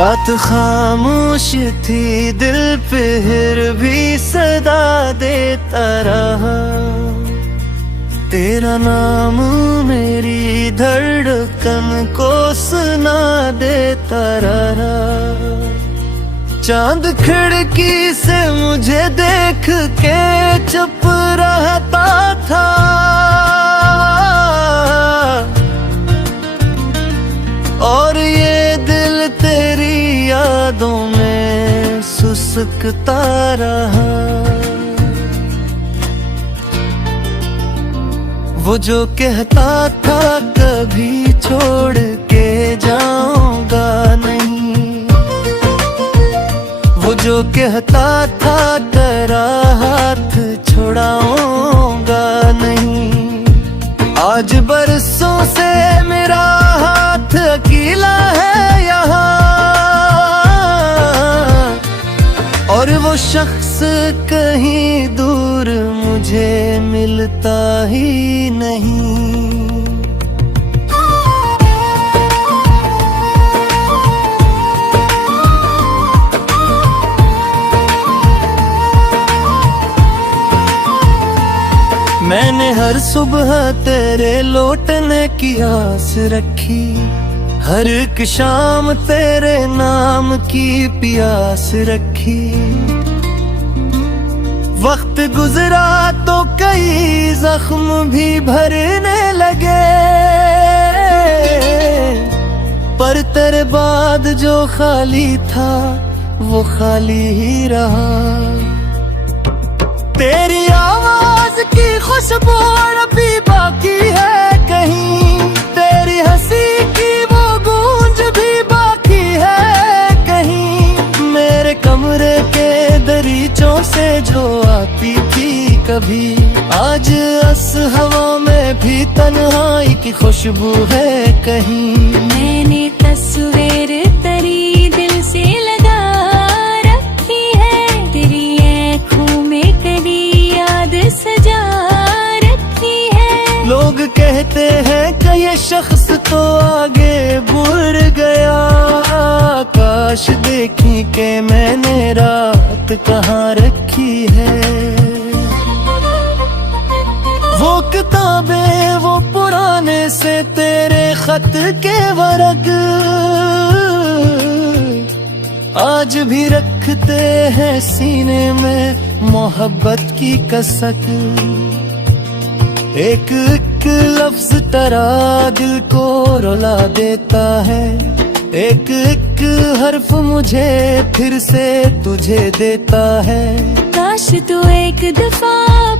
रात खामोश थी दिल पे फिर भी सदा देता रहा, तेरा नाम मेरी धड़कन को सुना देता रहा। चांद खिड़की से मुझे देख के चुप रहता था, और ये दिल तेरी यादों में सुसकता रहा। वो जो कहता था कभी छोड़ के जाऊंगा नहीं, वो जो कहता था तेरा हाथ छुड़ाऊंगा नहीं, आज बरसों से मेरा हाथ अकेला है यहाँ, और वो शख्स कहीं दूर मुझे मिलता ही नहीं। मैंने हर सुबह तेरे लौटने की आस रखी, हर एक शाम तेरे नाम की प्यास रखी। वक्त गुजरा तो कई जख्म भी भरने लगे, पर तेरे बाद जो खाली था वो खाली ही रहा। तेरी आवाज की खुशबू अभी बाकी है कहीं, तेरी हंसी की वो गूंज भी बाकी है कहीं, मेरे कमरे के दरीचों से जो आती थी कभी, आज इस हवा में भी तन्हाई की खुशबू है कहीं। मैंने तस्वीर तेरी दिल से लगा रखी है, तेरी आँखों में कभी याद सजा रखी है। लोग कहते हैं कि ये शख्स तो आगे बढ़ गया, काश देखी के मैंने रात कहाँ रखी है। वो किताबें वो पुराने से तेरे खत के वर्ग आज भी रखते हैं सीने में मोहब्बत की कसक। एक एक लफ्ज तेरा दिल को रुला देता है, एक एक हर्फ मुझे फिर से तुझे देता है। काश तू एक दफा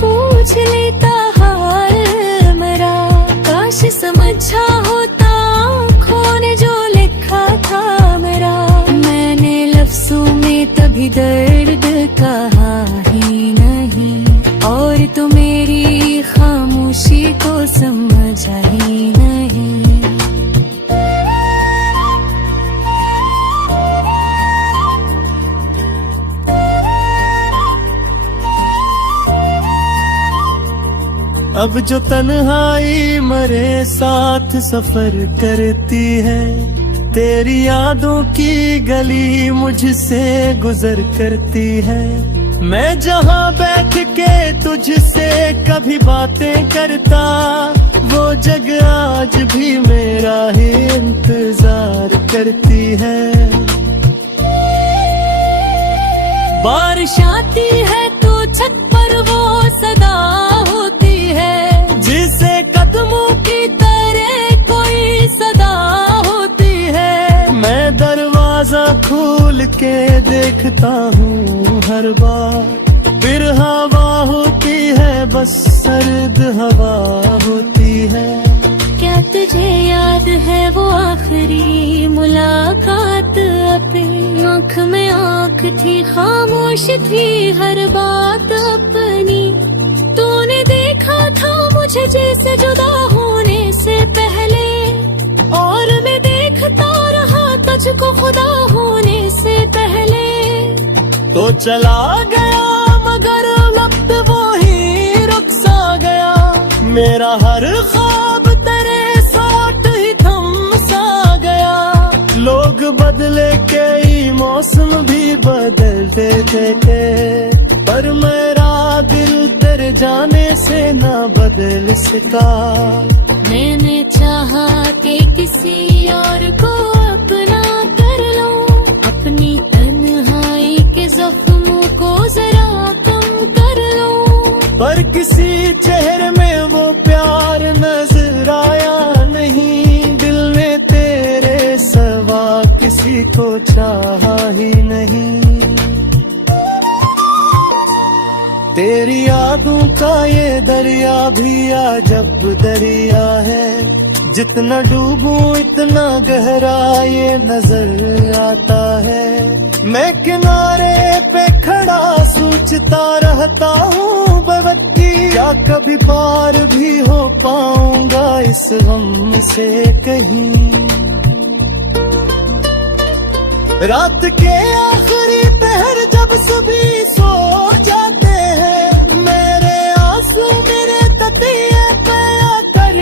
पूछ लेता हाल मेरा, काश समझा होता आँखों ने जो लिखा था मेरा। मैंने लफ्जों में तभी दर्द कहा ही नहीं, और तू मेरी खामोशी को समझा ही नहीं। अब जो तन्हाई मरे साथ सफर करती है, तेरी यादों की गली मुझसे गुजर करती है। मैं जहाँ बैठ के तुझसे कभी बातें करता, वो जगह आज भी मेरा ही इंतजार करती है। बारिश आती है तो छत पर वो सदा होती है, जिसे कदमों की तरह कोई सदा होती है। मैं दरवाजा खोल के देखता हूँ हर बार, फिर हवा होती है बस सर्द हवा होती है। क्या तुझे याद है वो आखिरी मुलाकात, अपनी आँख में आँख थी, खामोश थी हर बात अपनी। तूने देखा था मुझे जैसे जुदा होने से पहले, और मैं देखता रहा तुझको खुदा होने से पहले। तो चला गया मगर वक्त वो ही रुक सा गया, मेरा हर ख्वाब तेरे साथ ही थम सा गया। लोग बदले कई मौसम भी बदलते थे, पर मेरा दिल तेरे जाने से ना बदल सका। मैंने चाहा कि किसी और को अपना कर लूं, अपनी तन्हाई के जख्मों को जरा कम कर लूं, पर किसी चेहरे में वो प्यार नजर आया नहीं। दिल ने तेरे सिवा किसी को चाहा ही नहीं। तेरी यादों का ये दरिया भी अजब दरिया है, जितना डूबूं इतना गहरा ये नजर आता है। मैं किनारे पे खड़ा सोचता रहता हूँ बेवक्ती, क्या कभी पार भी हो पाऊंगा इस गम से कहीं। रात के आखिरी पहर जब सुबह सो जाते हैं, मेरे आंसू मेरे तकिए पे आकर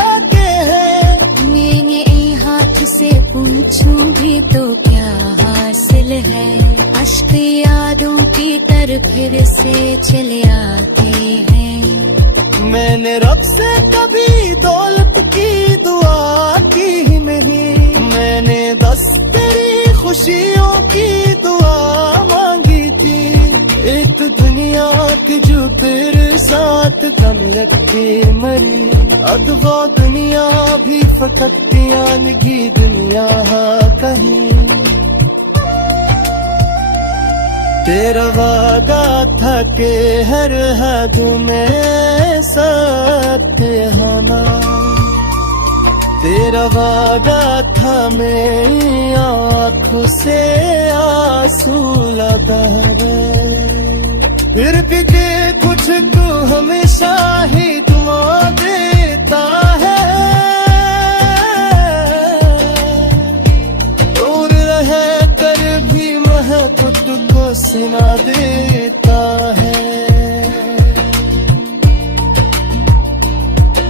आते हैं। मैंने हाथ से पूछूं भी तो क्या हासिल है, अश्क यादों की तरफ फिर से चले आते हैं। मैंने रब से कभी दौलत की दुआ की ही नहीं, मैंने बस तेरी खुशियों की दुआ मांगी थी। एक दुनिया की जो तेरे साथ कम लगती मरी, अब वो दुनिया भी फटकतियां निगी दुनिया कहीं। तेरा वादा था कि हर हद में सत्य होना, तेरा वादा था मेरी आँखों से आंसू लगा फिर भी जे कुछ को हमेशा ही दुआ देता है। दूर रहे कर भी महबूब को सुना देता है।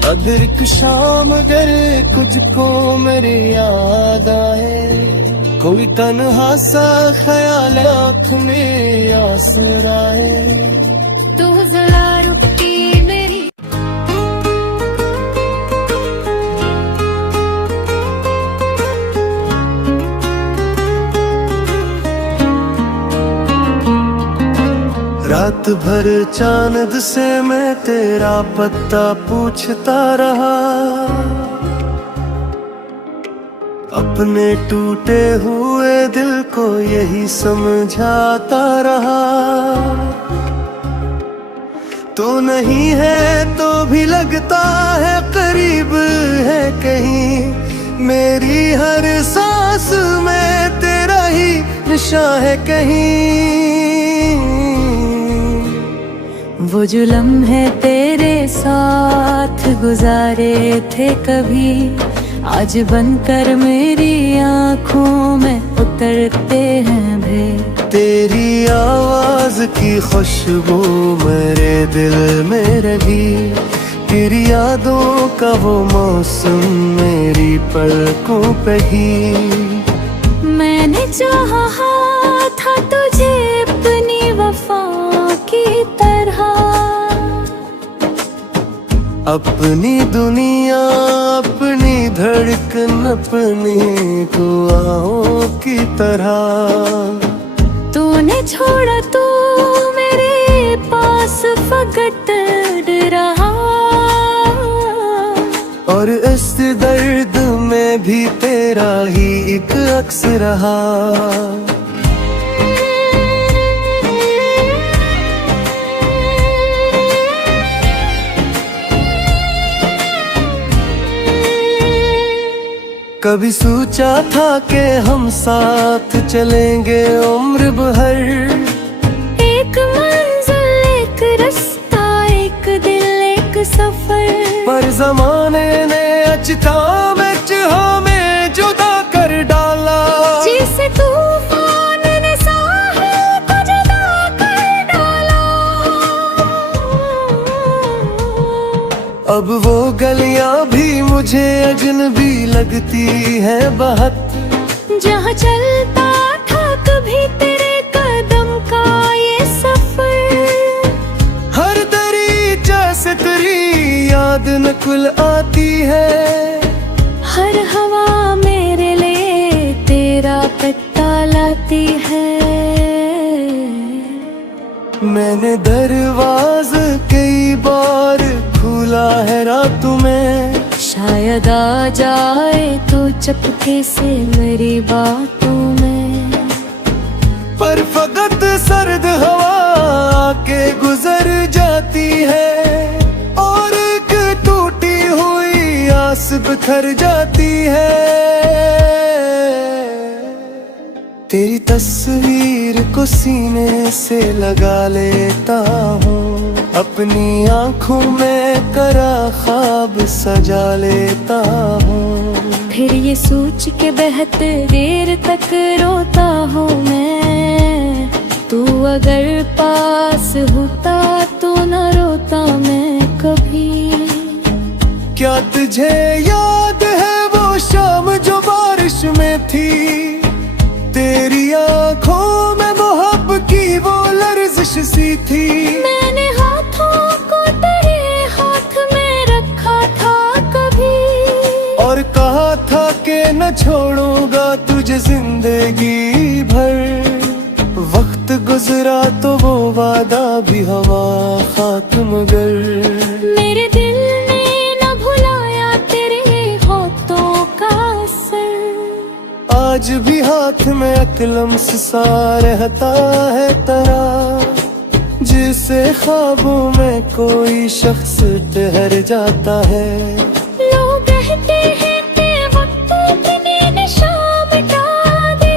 अगर एक शाम अगर कुछ को मेरी याद आए, कोई तन्हा सा ख्याल आँख में आसराए, तो जरा रुकती मेरी रात भर चांद से मैं तेरा पत्ता पूछता रहा, अपने टूटे हुए दिल को यही समझाता रहा। तो नहीं है तो भी लगता है करीब है कहीं, मेरी हर सांस में तेरा ही निशान है कहीं। वो जो लम्हे तेरे साथ गुजारे थे कभी, आज बनकर मेरी आँखों में उतरते हैं भे। तेरी आवाज की खुशबू मेरे दिल में रही, तेरी यादों का वो मौसम मेरी पलकों पे ही। मैंने चाहा था तुझे अपनी वफा की तरह, अपनी दुनिया अपनी धड़कन अपनी दुआओं की तरह। तूने छोड़ा तो मेरे पास फकत रहा, और इस दर्द में भी तेरा ही एक अक्स रहा। कभी सोचा था कि हम साथ चलेंगे उम्र भर, एक मंजिल एक रास्ता एक दिल एक सफर, पर जमाने ने अचकामेच हमें जुदा कर डाला। जिसे तूफान ने साहिल को जुदा कर डाला। अब वो गलियां भी मुझे अजनबी लगती है बहुत, जहाँ चलता था कभी तेरे कदम का ये सफर, हर दरीचा से तेरी याद नकुल आती है, हर हवा मेरे लिए तेरा पत्ता लाती है। मैंने दरवाज कई बार खोला है रातों में, शायद आ जाए तो चपके से मेरी बातों में, पर फकत सर्द हवा आके गुजर जाती है, और एक टूटी हुई आस बिखर जाती है। तेरी तस्वीर को सीने से लगा लेता हूँ, अपनी आँखों में करा ख्वाब सजा लेता हूँ, फिर ये सोच के बहुत देर तक रोता हूँ मैं, तू अगर पास होता तो न रोता मैं कभी। क्या तुझे याद है वो शाम जो बारिश में थी, तेरी आँखों में मोहब्बत की वो लर्जिश सी थी। मैंने हाथों को तेरे हाथ में रखा था कभी, और कहा था कि न छोड़ूंगा तुझे जिंदगी भर, वक्त गुजरा तो वो वादा भी हवा खाक मगर। मेरे दिल ने न भुलाया तेरे होठों का असर, आज भी हाथ में अकलम सा रहता है तेरा, जिसे ख्वाबों में कोई शख्स ठहर जाता है। लोग कहते हैं कि वक्त इतने निशान मिटा दे,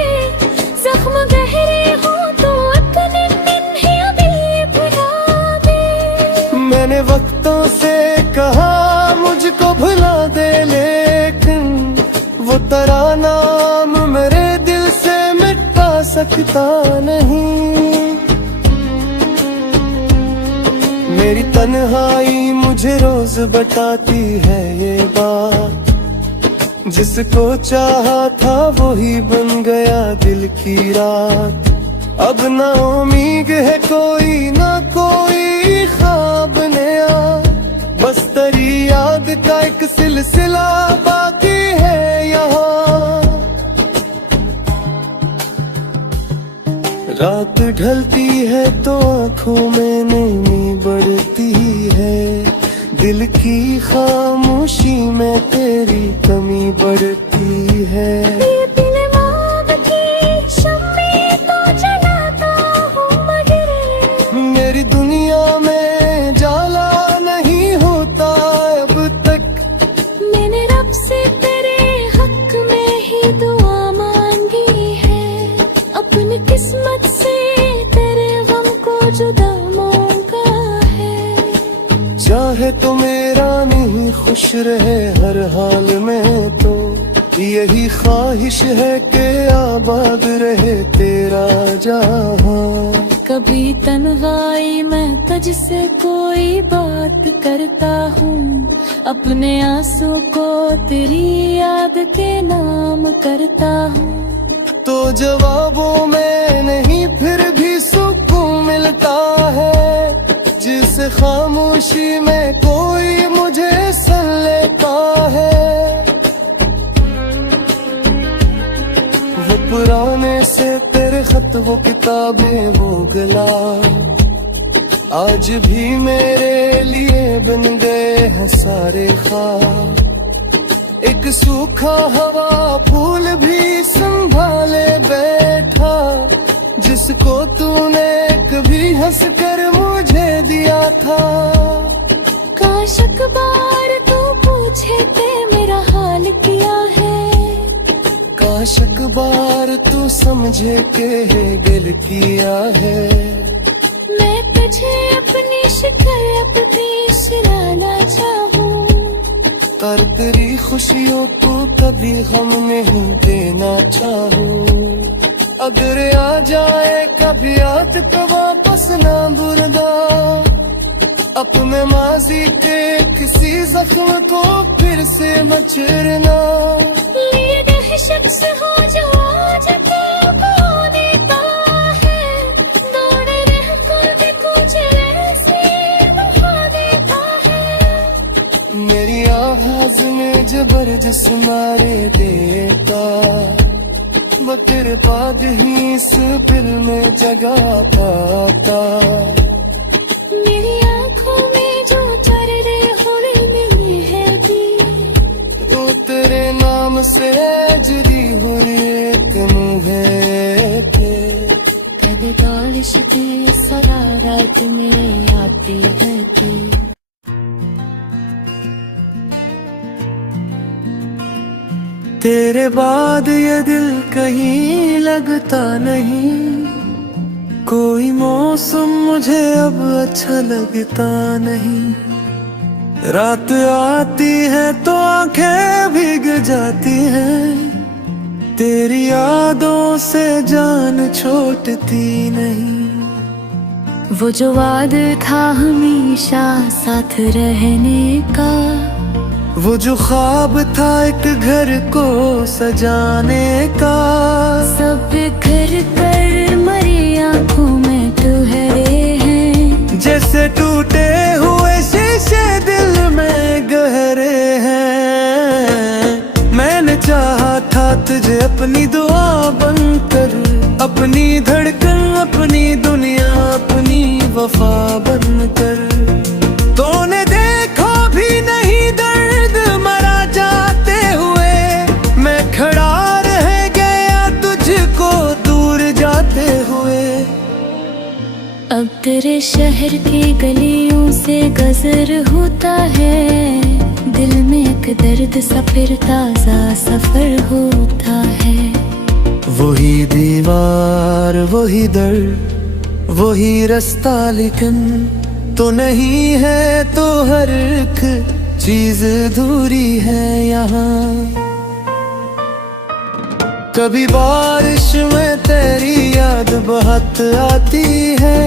जख्म गहरे हो तो अपने निन्हे अभी भुला दे। मैंने वक्तों से कहा मुझको भुला दे, लेकिन वो तेरा नाम मेरे दिल से मिटा सकता नहीं। मेरी तन्हाई मुझे रोज बताती है ये बात, जिसको चाहा था वही बन गया दिल की रात। अब ना उम्मीद है कोई ना कोई ख्वाब नया, बस तेरी याद का एक सिलसिला बाकी है यहाँ। रात ढलती है तो आँखों में नमी बढ़ती है, दिल की खामोशी में तेरी कमी बढ़ती है। ये दिल मांग की शम्में तो जलाता हूँ मगर, मेरी दुनिया में जाला नहीं होता अब तक। मैंने रब से तेरे हक में ही दुआ मांगी है, अपनी किस्मत से तेरे गम को जुदा मांगा है। चाहे तो मेरा नहीं खुश रहे हर हाल में, तो यही ख्वाहिश है कि आबाद रहे तेरा जहां। कभी तन्हाई में तुझसे कोई बात करता हूँ, अपने आंसू को तेरी याद के नाम करता हूँ, तो जवाबों में नहीं फिर भी सुकून मिलता है, जिस खामोशी में कोई मुझे सुन लेता है। वो पुराने से तेरे खत वो किताबें वो गला, आज भी मेरे लिए बन गए हैं सारे ख्वाब। एक सूखा हवा फूल भी संभाले बैठा, जिसको तूने कभी हंस कर मुझे दिया था। काश अखबार तू पूछे के मेरा हाल किया है, काश अखबार तू समझे के दिल किया है। मैं तुझे अपनी शिकायत भी सुनाना चाहूँ, पर तेरी खुशियों को कभी हम नहीं देना चाहूँ। अगर आ जाए कभी याद तो वापस ना बुरदा, अपने माजी के किसी जख्म को फिर से मचरना। ये दहशत से हो जाओ मेरी आवाज में जबरदस्त नारे देता, वो तेरे पाद ही इस दिल में जगह पाता। मेरी आँखों में जो चर्रे हुए मिली है भी, तो तेरे नाम से जुड़ी हुई एक है के कभी दौड़श के सदा रात में आती है तू। तेरे बाद ये दिल कहीं लगता नहीं, कोई मौसम मुझे अब अच्छा लगता नहीं। रात आती है तो आंखें भीग जाती हैं, तेरी यादों से जान छूटती नहीं। वो जो वादा था हमेशा साथ रहने का, वो जो ख्वाब था एक घर को सजाने का, सब बिखर कर मरी आँखों में ठहरे हैं। जैसे टूटे हुए शीशे दिल में गहरे हैं। मैंने चाहा था तुझे अपनी दुआ बनकर, अपनी धड़कन, अपनी दुनिया, अपनी वफा बनकर। तूने देखो भी नहीं दर्द मरा जाते हुए, मैं खड़ा रह गया तुझको दूर जाते हुए। अब तेरे शहर की गलियों से गजर होता है, दिल में एक दर्द सा फिर ताजा सफर होता है। वही दीवार, वही दर, वही रास्ता, लेकिन तो नहीं है तो हर एक चीज अधूरी है यहाँ। कभी बारिश में तेरी याद बहुत आती है,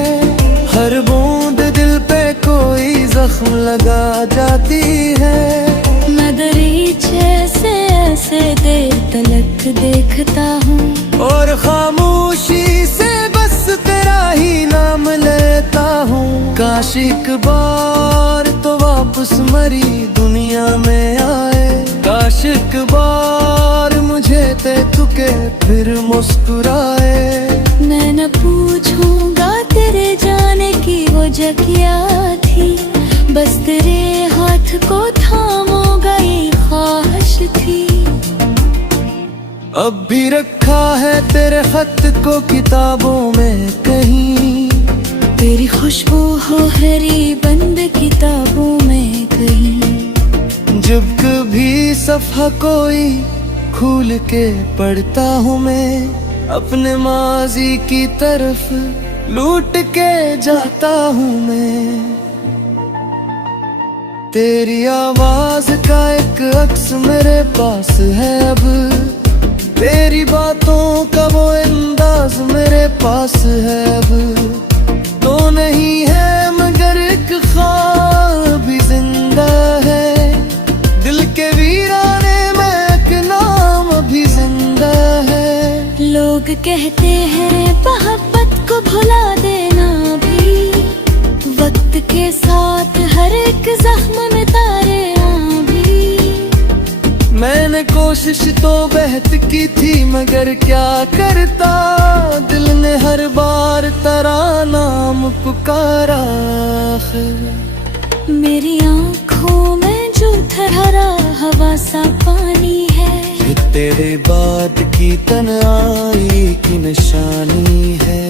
हर बूंद दिल पे कोई जख्म लगा जाती है। मैं दरीचे से ऐसे देर तलक देखता हूँ, और खामोशी से बस तेरा ही नाम लेता हूँ। काश एक बार तो वापस मरी दुनिया में आए, काश एक बार मुझे देख के फिर मुस्कुराए। मैं न पूछूंगा तेरे जाने की वजह क्या थी, बस तेरे हाथ को थामो गई ख्वाहिश थी। अब भी रखा है तेरे खत को किताबों में कहीं, तेरी खुशबू हो हरी बंद किताबों में कहीं। जब कभी सफ़ा कोई खोल के पढ़ता हूँ मैं, अपने माजी की तरफ लूट के जाता हूँ मैं। तेरी आवाज का एक अक्स मेरे पास है अब, तेरी बातों का वो अंदाज मेरे पास है अब। तो नहीं है मगर एक ख्वाब भी जिंदा है, दिल के वीराने में एक नाम भी जिंदा है। लोग कहते हैं मोहब्बत को भुला देना भी, वक्त के साथ हर एक जख्म में तारे भी। मैंने कोशिश तो बेहद की थी मगर क्या करता, दिल ने हर बार तेरा नाम पुकारा। मेरी आँखों में जो ठहरा हवा सा पानी है, ये तेरे बाद की तन्हाई की निशानी है।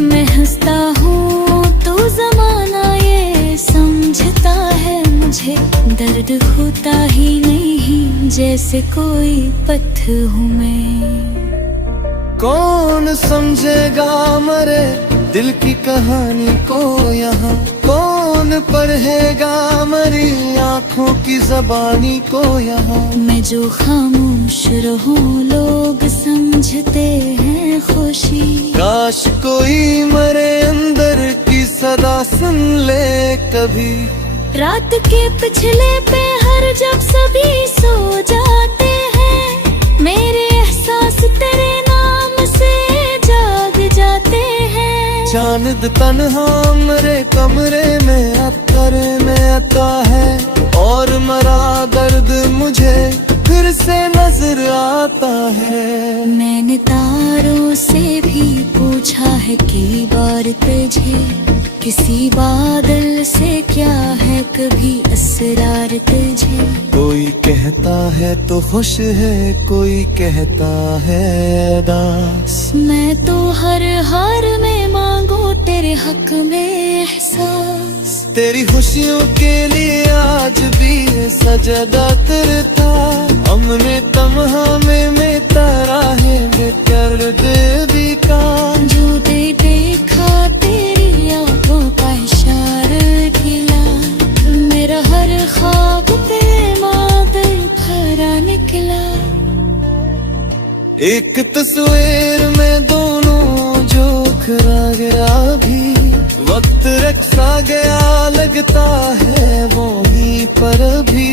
मैं हंसता हूँ तो जमाना ये समझता है मुझे, दर्द होता ही नहीं जैसे कोई पत्थर हूँ मैं। कौन समझेगा मरे दिल की कहानी को यहाँ, कौन पढ़ेगा मरी आँखों की जबानी को यहाँ। मैं जो खामोश रहूं लोग समझते हैं खुशी, काश कोई मरे अंदर की सदा सुन ले कभी। रात के पिछले पहर जब सभी सो जाते हैं, मेरे एहसास तेरे नाम से जाग जाते हैं। जान मानद तन्हा मेरे कमरे में अतर में आता है, और मरा दर्द मुझे फिर से नजर आता है। मैंने तारों से भी पूछा है कई बार तुझे, किसी बादल से क्या है कभी असरार तुझे। कोई कहता है तो खुश है, कोई कहता है उदास। मैं तो हर हार में मांगू तेरे हक में एहसास। तेरी खुशियों के लिए आज भी है सजदा करता, हमने तमहा में तारा है बेदर्द भी का। जो दे देखा तेरी आंखों का इशारा खिला, मेरा हर ख्वाब तेरे मादर भरा निकला। एक तस्वीर में दोनों जो खरा गया भी, वक्त रखा गया लगता है वहीं पर भी।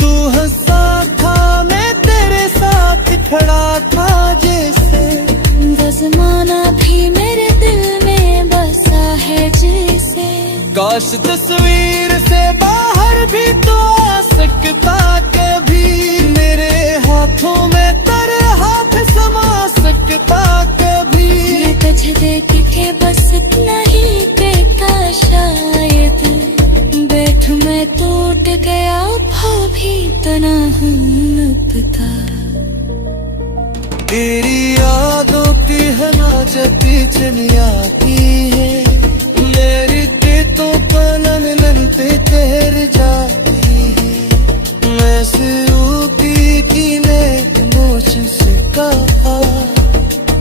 तू हंसा था मैं तेरे साथ खड़ा था जैसे, ज़माना भी मेरे दिल में बसा है जैसे। काश तस्वीर से बाहर भी तो आ सकता कभी, मेरे हाथों में तेरे हाथ समा सकता कभी। मैं तुझे देख के बस इतना ही कहता शायद, बैठ मैं टूट गया भी तना हूँ पता। तेरी यादों की हनाजती चली आती है, मेरी तो पलन पे तैर जाती है। मैं सूखी कीने नोच से कहा,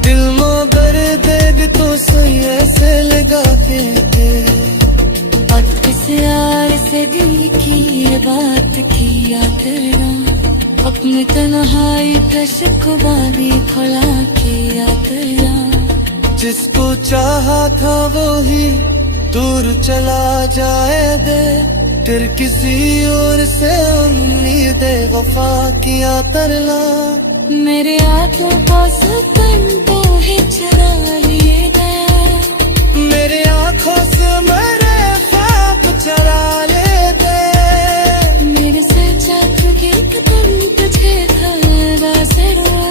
दिल मगर देग तो सही ऐसे लगाते थे। और किस यार से दिल की ये बात किया करना, अपनी तन्हाई का शिकवानी खुला किया करना। जिसको चाहा था वो ही दूर चला जाए दे, फिर किसी और से उम्मीद वफा किया तरला। मेरे हाथों का सुकून तो ही चुरा लिए गया, मेरे आँखों से मेरे ख्वाब चरा ले दे। मेरे से जादू के कदम तुझे खलगा जरा,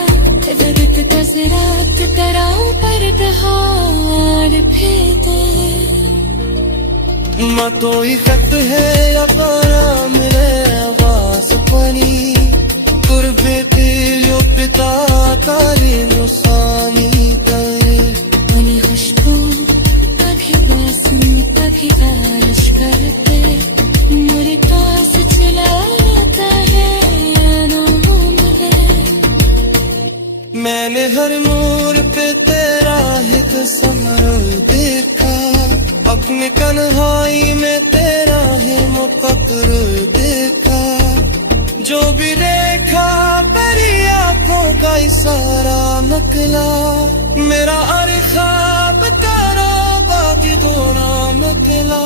दर्द का रात तेरा पर दहाड़ फेंके। माँ तो खत है या पारा मेरे आवाज पनी, कुर्बे तेलियो पिता तारी मुसानी करी। मनी खुशबू कभी मौसम कभी बारिश करते, मेरे पास चलाता है मैंने हर मोड़ पे तेरा एक समर देखा, अपनी कन्हाई में तेरा है मुकद्दर देखा। जो भी देखा मेरी आंखों का इशारा निकला, मेरा हर ख्वाब तेरा बाकी दो नाम निकला।